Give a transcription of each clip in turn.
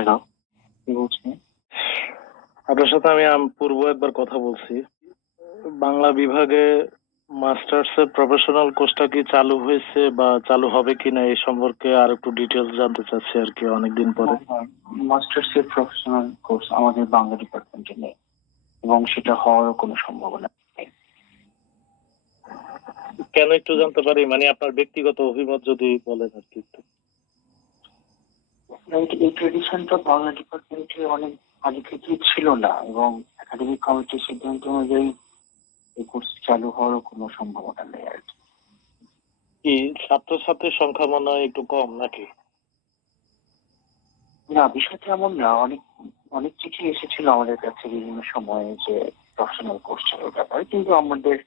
Hello আপনার সাথে আমি পূর্ব একবার কথা বলছি। বাংলা বিভাগে মাস্টার্স এর প্রফেশনাল কোর্সটা কি চালু হয়েছে বা চালু হবে কিনা এই সম্পর্কে আর একটু ডিটেলস জানতে চাচ্ছি আর কি অনেকদিন পরে। মাস্টার্স এর প্রফেশনাল কোর্স আমাদের বাংলা ডিপার্টমেন্টে নেই এবং সেটা হওয়ার কোনো সম্ভাবনা কেন একটু জানতে পারি? মানে আপনার ব্যক্তিগত অভিমত যদি বলেন আর কি একটু। এই- এই ট্রেডিশনটা বাংলা ডিপার্টমেন্টে অনেক আগে থেকেই ছিল না এবং একাডেমিক কমিটির সিদ্ধান্ত অনুযায়ী এই কোর্স চালু হওয়ারও কোনো সম্ভাবনা নেই আর কি। কি ছাত্রছাত্রীর সংখ্যা মনে হয় একটু কম নাকি? না বিষয়টা এমন না। অনেক অনেক চিঠি এসেছিল আমাদের কাছে বিভিন্ন সময়ে যে প্রফেশনাল কোর্স চালুর ব্যাপারে। কিন্তু আমাদের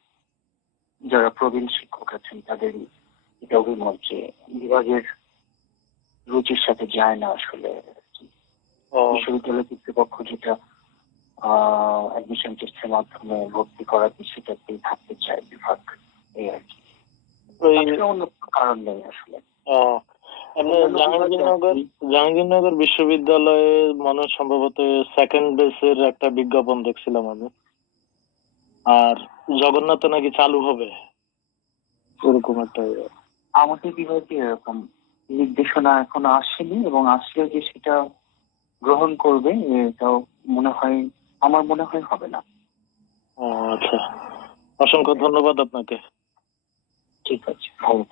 যারা প্রবীণ শিক্ষক আছেন তাদের এটা অভিমত যে বিভাগের রুচির সাথে যায় না আসলে। বিশ্ববিদ্যালয় কর্তৃপক্ষ যেটা অ্যাডমিশন টেস্টের মাধ্যমে ভর্তি করাতে সেটাতেই থাকতে চায় বিভাগ এই আর কি। অন্য কারণ নেই আসলে। জাহাঙ্গীরনগর জাহাঙ্গীরনগর বিশ্ববিদ্যালয়ে মনে সম্ভবত সেকেন্ড বেসের একটা বিজ্ঞাপন দেখছিলাম আমি। আর জগন্নাথ নাকি চালু হবে? এরকম একটা। আমাদের বিভাগে এরকম। নির্দেশনা এখনও আসেনি এবং আসলে যে সেটা গ্রহণ করবে এটাও মনে হয় আমার মনে হয় হবে না। আচ্ছা। অসংখ্য ধন্যবাদ আপনাকে। ঠিক আছে ভালো